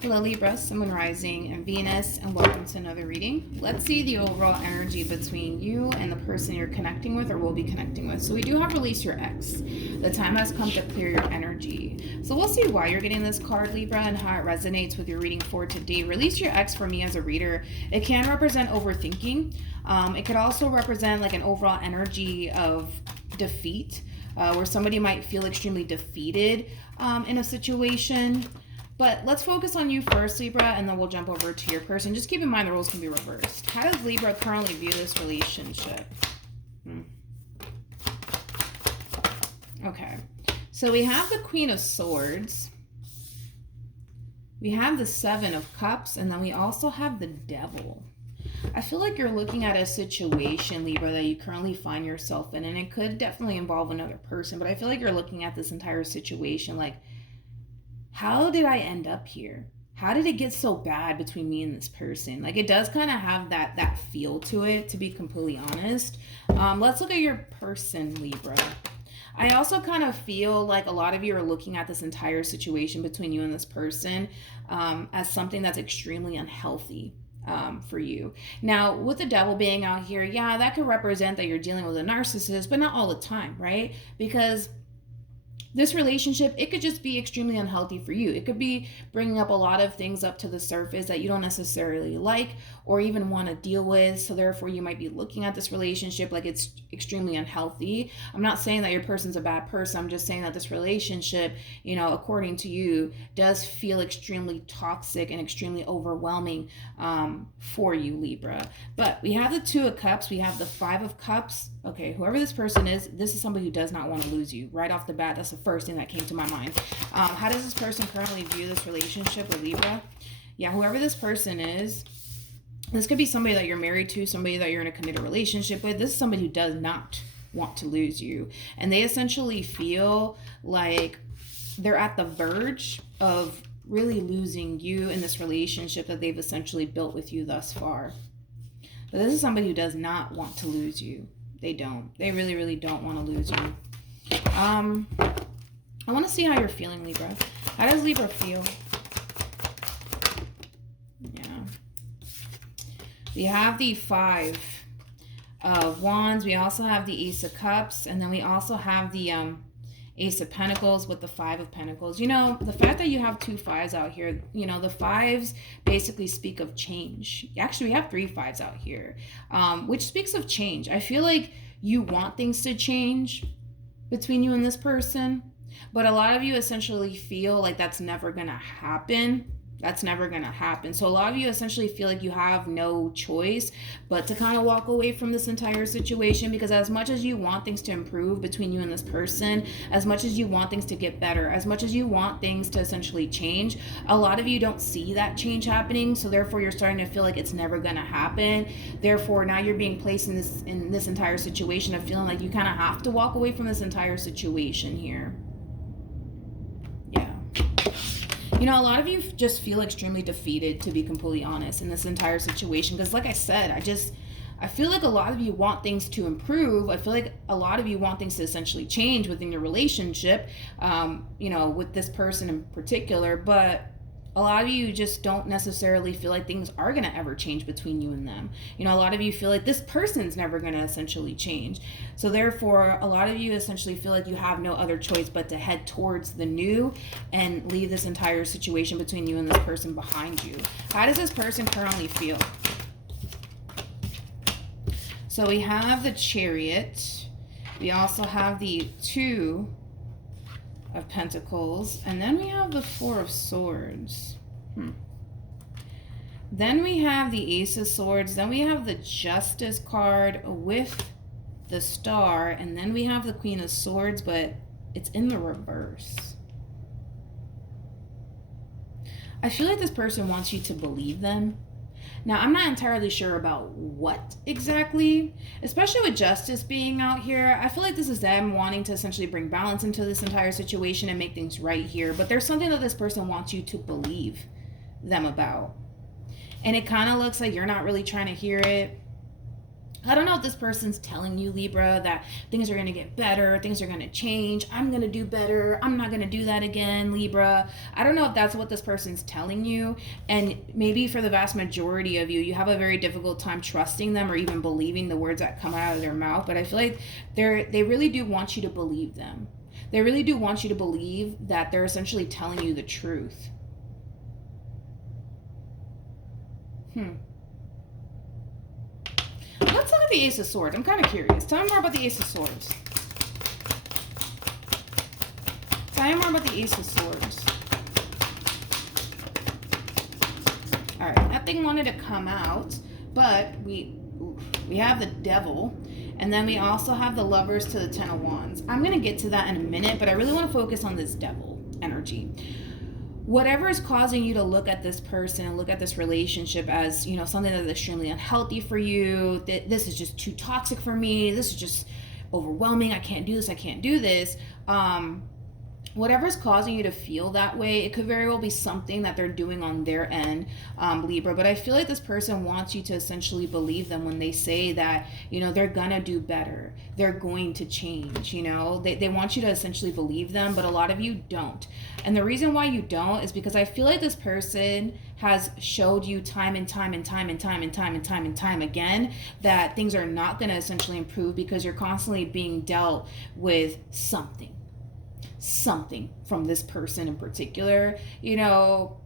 Hello Libra, Sun, Moon, Rising, and Venus, and welcome to another reading. Let's see the overall energy between you and the person you're connecting with or will be connecting with. So we do have release your ex. The time has come to clear your energy. So we'll see why you're getting this card, Libra, and how it resonates with your reading for today. Release your ex for me as a reader. It can represent overthinking. It could also represent like an overall energy of defeat, where somebody might feel extremely defeated in a situation. But let's focus on you first, Libra, and then we'll jump over to your person. Just keep in mind the roles can be reversed. How does Libra currently view this relationship? Okay. So we have the Queen of Swords. We have the Seven of Cups. And then we also have the Devil. I feel like you're looking at a situation, Libra, that you currently find yourself in. And it could definitely involve another person. But I feel like you're looking at this entire situation like, how did I end up here? How did it get so bad between me and this person? Like, it does kind of have that feel to it, to be completely honest. Let's look at your person, Libra. I also kind of feel like a lot of you are looking at this entire situation between you and this person as something that's extremely unhealthy for you. Now, with the Devil being out here, yeah, that could represent that you're dealing with a narcissist, but not all the time, right? Because this relationship, it could just be extremely unhealthy for you. It could be bringing up a lot of things up to the surface that you don't necessarily like or even want to deal with. So therefore, you might be looking at this relationship like it's extremely unhealthy. I'm not saying that your person's a bad person. I'm just saying that this relationship, you know, according to you, does feel extremely toxic and extremely overwhelming for you, Libra. But we have the Two of Cups. We have the Five of Cups. Okay, whoever this person is, this is somebody who does not want to lose you. Right off the bat, that's the first thing that came to my mind. How does this person currently view this relationship with Libra? Yeah, whoever this person is, this could be somebody that you're married to, somebody that you're in a committed relationship with. This is somebody who does not want to lose you. And they essentially feel like they're at the verge of really losing you in this relationship that they've essentially built with you thus far. But this is somebody who does not want to lose you. They don't. They really, really don't want to lose you. I want to see how you're feeling, Libra. How does Libra feel? Yeah. We have the Five of Wands. We also have the Ace of Cups. And then we also have the Ace of Pentacles with the Five of Pentacles. You know, the fact that you have two fives out here, you know, the fives basically speak of change. Actually, we have three fives out here, which speaks of change. I feel like you want things to change between you and this person, but a lot of you essentially feel like that's never going to happen. That's never going to happen. So a lot of you essentially feel like you have no choice but to kind of walk away from this entire situation, because as much as you want things to improve between you and this person, as much as you want things to get better, as much as you want things to essentially change, a lot of you don't see that change happening. So therefore you're starting to feel like it's never going to happen. Therefore now you're being placed in this entire situation of feeling like you kind of have to walk away from this entire situation here. You know, a lot of you just feel extremely defeated, to be completely honest, in this entire situation. Because like I said, I feel like a lot of you want things to improve. I feel like a lot of you want things to essentially change within your relationship, you know, with this person in particular. But a lot of you just don't necessarily feel like things are going to ever change between you and them. You know, a lot of you feel like this person's never going to essentially change. So therefore, a lot of you essentially feel like you have no other choice but to head towards the new and leave this entire situation between you and this person behind you. How does this person currently feel? So we have the Chariot. We also have the Two of Pentacles, and then we have the Four of Swords. Then we have the Ace of Swords. Then we have the Justice card with the Star, and then we have the Queen of Swords, but it's in the reverse. I feel like this person wants you to believe them. Now, I'm not entirely sure about what exactly, especially with Justice being out here. I feel like this is them wanting to essentially bring balance into this entire situation and make things right here. But there's something that this person wants you to believe them about. And it kind of looks like you're not really trying to hear it. I don't know if this person's telling you, Libra, that things are going to get better, things are going to change, I'm going to do better, I'm not going to do that again, Libra. I don't know if that's what this person's telling you. And maybe for the vast majority of you, you have a very difficult time trusting them or even believing the words that come out of their mouth. But I feel like they really do want you to believe them. They really do want you to believe that they're essentially telling you the truth. Let's look at the Ace of Swords. I'm kind of curious. Tell me more about the Ace of Swords. Tell me more about the Ace of Swords. Alright, that thing wanted to come out, but we have the Devil, and then we also have the Lovers to the Ten of Wands. I'm going to get to that in a minute, but I really want to focus on this Devil energy. Whatever is causing you to look at this person and look at this relationship as, you know, something that is extremely unhealthy for you, that this is just too toxic for me, this is just overwhelming, I can't do this, I can't do this. Whatever's causing you to feel that way, it could very well be something that they're doing on their end, Libra. But I feel like this person wants you to essentially believe them when they say that, you know, they're gonna do better, they're going to change, you know. They want you to essentially believe them, but a lot of you don't. And the reason why you don't is because I feel like this person has showed you time and time again that things are not gonna essentially improve because you're constantly being dealt with something from this person in particular. You know,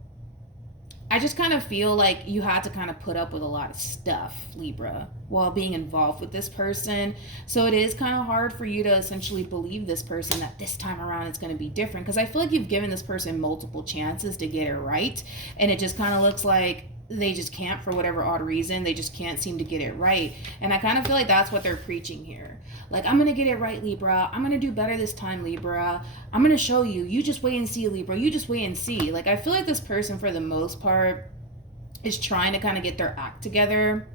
I just kind of feel like you had to kind of put up with a lot of stuff, Libra, while being involved with this person. So it is kind of hard for you to essentially believe this person that this time around it's going to be different, because I feel like you've given this person multiple chances to get it right, and it just kind of looks like they just can't, for whatever odd reason, they just can't seem to get it right. And I kind of feel like that's what they're preaching here. Like, I'm going to get it right, Libra. I'm going to do better this time, Libra. I'm going to show you. You just wait and see, Libra. You just wait and see. Like, I feel like this person, for the most part, is trying to kind of get their act together.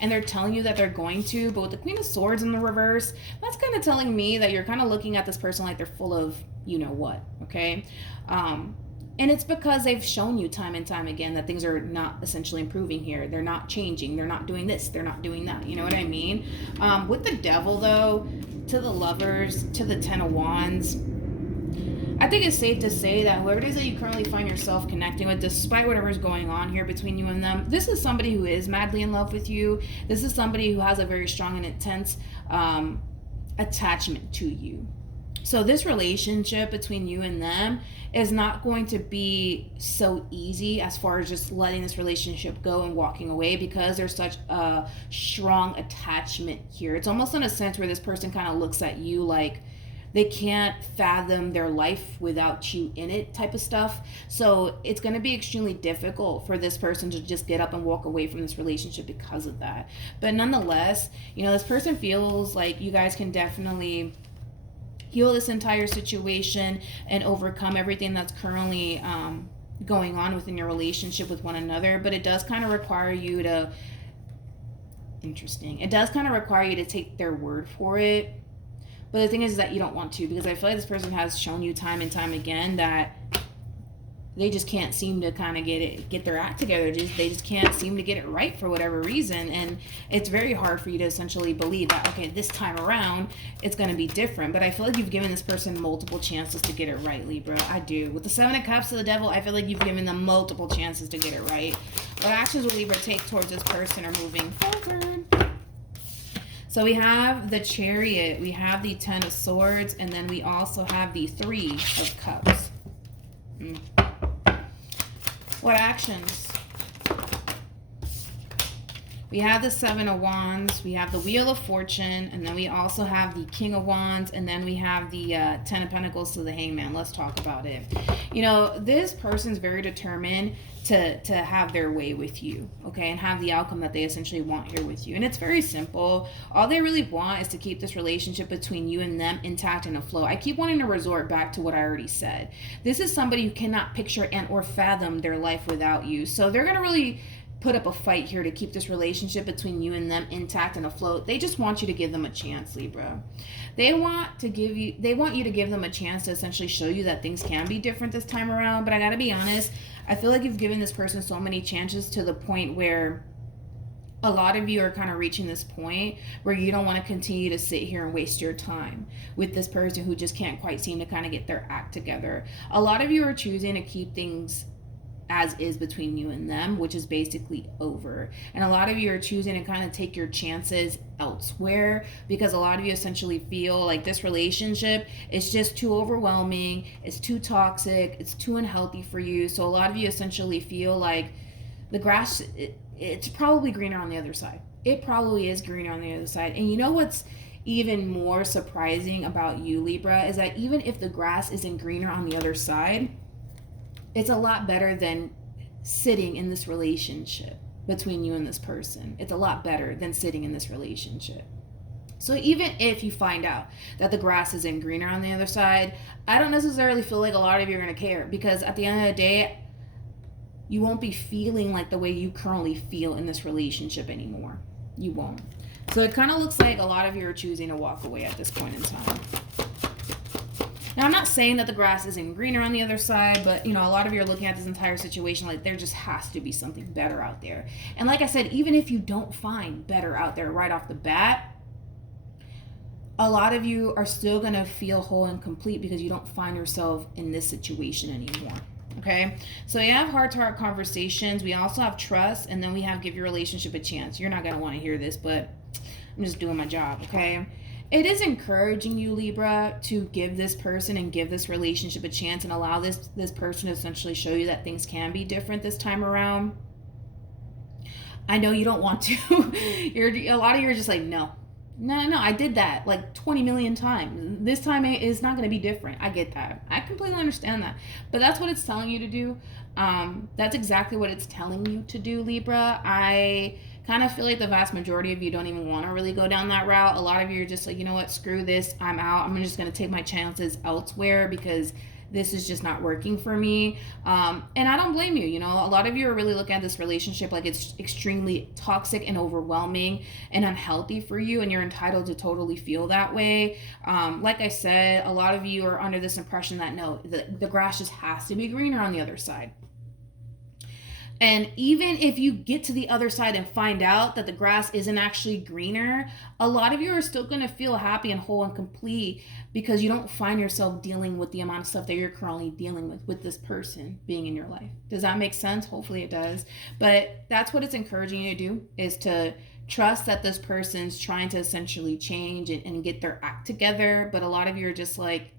And they're telling you that they're going to. But with the Queen of Swords in the reverse, that's kind of telling me that you're kind of looking at this person like they're full of you-know-what, okay? And it's because they've shown you time and time again that things are not essentially improving here. They're not changing. They're not doing this. They're not doing that. You know what I mean? With the Devil, though, to the Lovers, to the Ten of Wands, I think it's safe to say that whoever it is that you currently find yourself connecting with, despite whatever's going on here between you and them, this is somebody who is madly in love with you. This is somebody who has a very strong and intense attachment to you. So this relationship between you and them is not going to be so easy as far as just letting this relationship go and walking away, because there's such a strong attachment here. It's almost in a sense where this person kind of looks at you like they can't fathom their life without you in it, type of stuff. So it's going to be extremely difficult for this person to just get up and walk away from this relationship because of that. But nonetheless, you know, this person feels like you guys can definitely heal this entire situation and overcome everything that's currently going on within your relationship with one another. But it does kind of require you to, it does kind of require you to take their word for it. But the thing is that you don't want to, because I feel like this person has shown you time and time again that they just can't seem to kind of get their act together. They just can't seem to get it right for whatever reason. And it's very hard for you to essentially believe that, okay, this time around, it's going to be different. But I feel like you've given this person multiple chances to get it right, Libra. I do. With the Seven of Cups to the Devil, I feel like you've given them multiple chances to get it right. What actions will Libra take towards this person are moving forward? So we have the Chariot, we have the Ten of Swords, and then we also have the Three of Cups. What actions? We have the Seven of Wands, we have the Wheel of Fortune, and then we also have the King of Wands, and then we have the Ten of Pentacles to the Hangman. Let's talk about it. You know, this person's very determined to have their way with you, okay, and have the outcome that they essentially want here with you. And it's very simple. All they really want is to keep this relationship between you and them intact and afloat. I keep wanting to resort back to what I already said. This is somebody who cannot picture and or fathom their life without you. So they're going to really put up a fight here to keep this relationship between you and them intact and afloat. They just want you to give them a chance, Libra. They want you to give them a chance to essentially show you that things can be different this time around. But I gotta be honest, I feel like you've given this person so many chances to the point where a lot of you are kind of reaching this point where you don't want to continue to sit here and waste your time with this person who just can't quite seem to kind of get their act together. A lot of you are choosing to keep things as is between you and them, which is basically over. And a lot of you are choosing to kind of take your chances elsewhere because a lot of you essentially feel like this relationship is just too overwhelming, it's too toxic, it's too unhealthy for you. So a lot of you essentially feel like the grass, it's probably greener on the other side. It probably is greener on the other side. And you know what's even more surprising about you, Libra, is that even if the grass isn't greener on the other side, it's a lot better than sitting in this relationship between you and this person. It's a lot better than sitting in this relationship. So even if you find out that the grass isn't greener on the other side, I don't necessarily feel like a lot of you are going to care, because at the end of the day, you won't be feeling like the way you currently feel in this relationship anymore. You won't. So it kind of looks like a lot of you are choosing to walk away at this point in time. Now, I'm not saying that the grass isn't greener on the other side, but, you know, a lot of you are looking at this entire situation like there just has to be something better out there. And like I said, even if you don't find better out there right off the bat, a lot of you are still going to feel whole and complete because you don't find yourself in this situation anymore. Okay, so you have heart-to-heart conversations. We also have trust, and then we have give your relationship a chance. You're not going to want to hear this, but I'm just doing my job, okay? It is encouraging you, Libra, to give this person and give this relationship a chance and allow this person to essentially show you that things can be different this time around. I know you don't want to. A lot of you are just like, no, I did that like 20 million times. This time it is not going to be different. I get that. I completely understand that. But that's what it's telling you to do. That's exactly what it's telling you to do, Libra. I kind of feel like the vast majority of you don't even want to really go down that route. A lot of you are just like, you know what, screw this, I'm out. I'm just going to take my chances elsewhere because this is just not working for me. And I don't blame you. You know, a lot of you are really looking at this relationship like it's extremely toxic and overwhelming and unhealthy for you, and you're entitled to totally feel that way. Like I said, a lot of you are under this impression that no, the grass just has to be greener on the other side. And even if you get to the other side and find out that the grass isn't actually greener, a lot of you are still going to feel happy and whole and complete because you don't find yourself dealing with the amount of stuff that you're currently dealing with this person being in your life. Does that make sense? Hopefully it does. But that's what it's encouraging you to do, is to trust that this person's trying to essentially change and get their act together. But a lot of you are just like,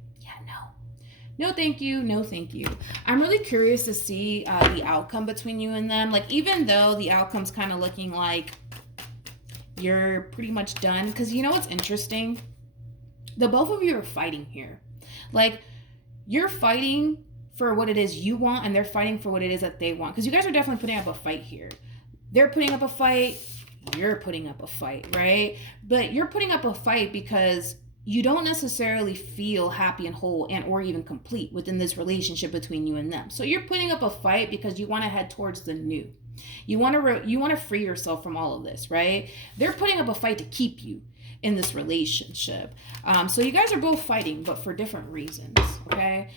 no, thank you. No, thank you. I'm really curious to see the outcome between you and them. Like, even though the outcome's kind of looking like you're pretty much done, because you know what's interesting? The both of you are fighting here. Like, you're fighting for what it is you want, and they're fighting for what it is that they want. Because you guys are definitely putting up a fight here. They're putting up a fight. You're putting up a fight, right? But you're putting up a fight because you don't necessarily feel happy and whole and or even complete within this relationship between you and them. So you're putting up a fight because you want to head towards the new. You want to free yourself from all of this, right? They're putting up a fight to keep you in this relationship. So you guys are both fighting, but for different reasons, okay?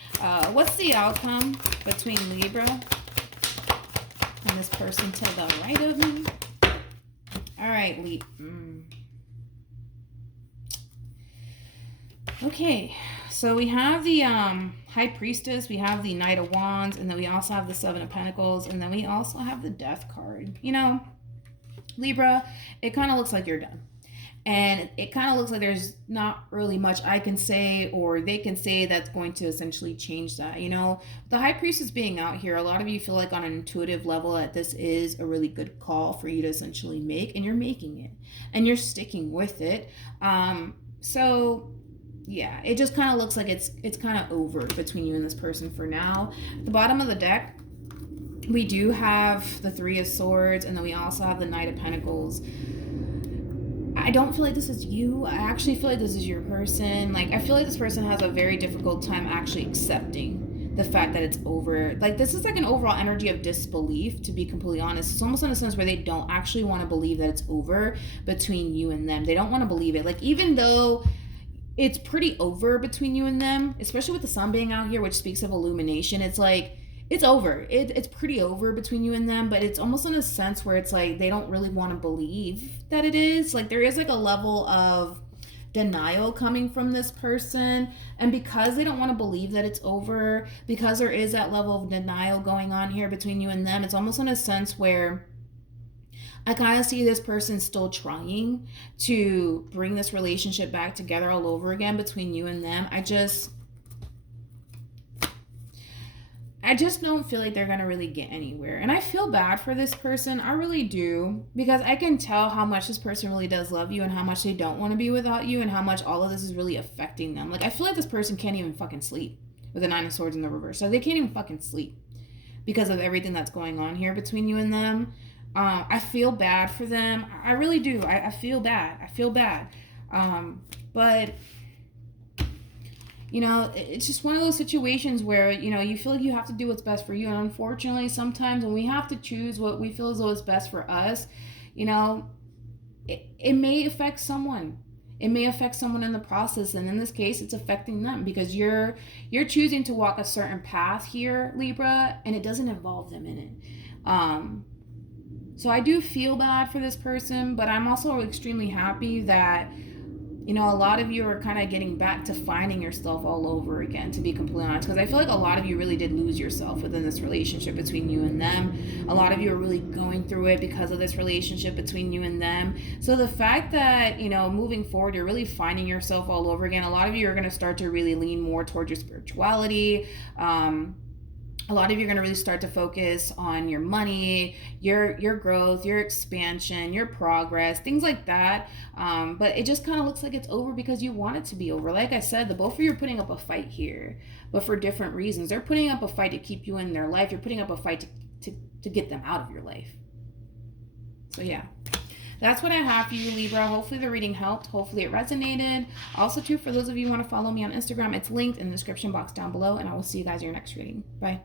What's the outcome between Libra and this person to the right of me? All right, Libra. Okay, so we have the High Priestess, we have the Knight of Wands, and then we also have the Seven of Pentacles, and then we also have the Death card. You know, Libra, it kind of looks like you're done. And it kind of looks like there's not really much I can say or they can say that's going to essentially change that. You know, the High Priestess being out here, a lot of you feel like on an intuitive level that this is a really good call for you to essentially make, and you're making it, and you're sticking with it. So yeah, it just kind of looks like it's kind of over between you and this person for now. At the bottom of the deck, we do have the Three of Swords, and then we also have the Knight of Pentacles. I don't feel like this is you. I actually feel like this is your person. Like, I feel like this person has a very difficult time actually accepting the fact that it's over. Like, this is like an overall energy of disbelief, to be completely honest. It's almost in a sense where they don't actually want to believe that it's over between you and them. They don't want to believe it. Like, even though it's pretty over between you and them, especially with the sun being out here, which speaks of illumination, it's like it's over. It's pretty over between you and them, but it's almost in a sense where it's like they don't really want to believe that it is. Like there is like a level of denial coming from this person, and because they don't want to believe that it's over, because there is that level of denial going on here between you and them, it's almost in a sense where I kind of see this person still trying to bring this relationship back together all over again between you and them. I just don't feel like they're going to really get anywhere. And I feel bad for this person. I really do. Because I can tell how much this person really does love you and how much they don't want to be without you and how much all of this is really affecting them. Like, I feel like this person can't even fucking sleep with the Nine of Swords in the reverse. So they can't even fucking sleep because of everything that's going on here between you and them. I feel bad for them. I really do. I feel bad. I feel bad. But... you know, it's just one of those situations where, you know, you feel like you have to do what's best for you. And unfortunately, sometimes when we have to choose what we feel as though is best for us, you know, it may affect someone. It may affect someone in the process. And in this case, it's affecting them because you're choosing to walk a certain path here, Libra, and it doesn't involve them in it. So I do feel bad for this person, but I'm also extremely happy that, you know, a lot of you are kind of getting back to finding yourself all over again, to be completely honest. Because I feel like a lot of you really did lose yourself within this relationship between you and them. A lot of you are really going through it because of this relationship between you and them. So the fact that, you know, moving forward, you're really finding yourself all over again. A lot of you are going to start to really lean more towards your spirituality. A lot of you are going to really start to focus on your money, your growth, your expansion, your progress, things like that. But it just kind of looks like it's over because you want it to be over. Like I said, the both of you are putting up a fight here, but for different reasons. They're putting up a fight to keep you in their life. You're putting up a fight to get them out of your life. So yeah. That's what I have for you, Libra. Hopefully the reading helped. Hopefully it resonated. Also, too, for those of you who want to follow me on Instagram, it's linked in the description box down below, and I will see you guys in your next reading. Bye.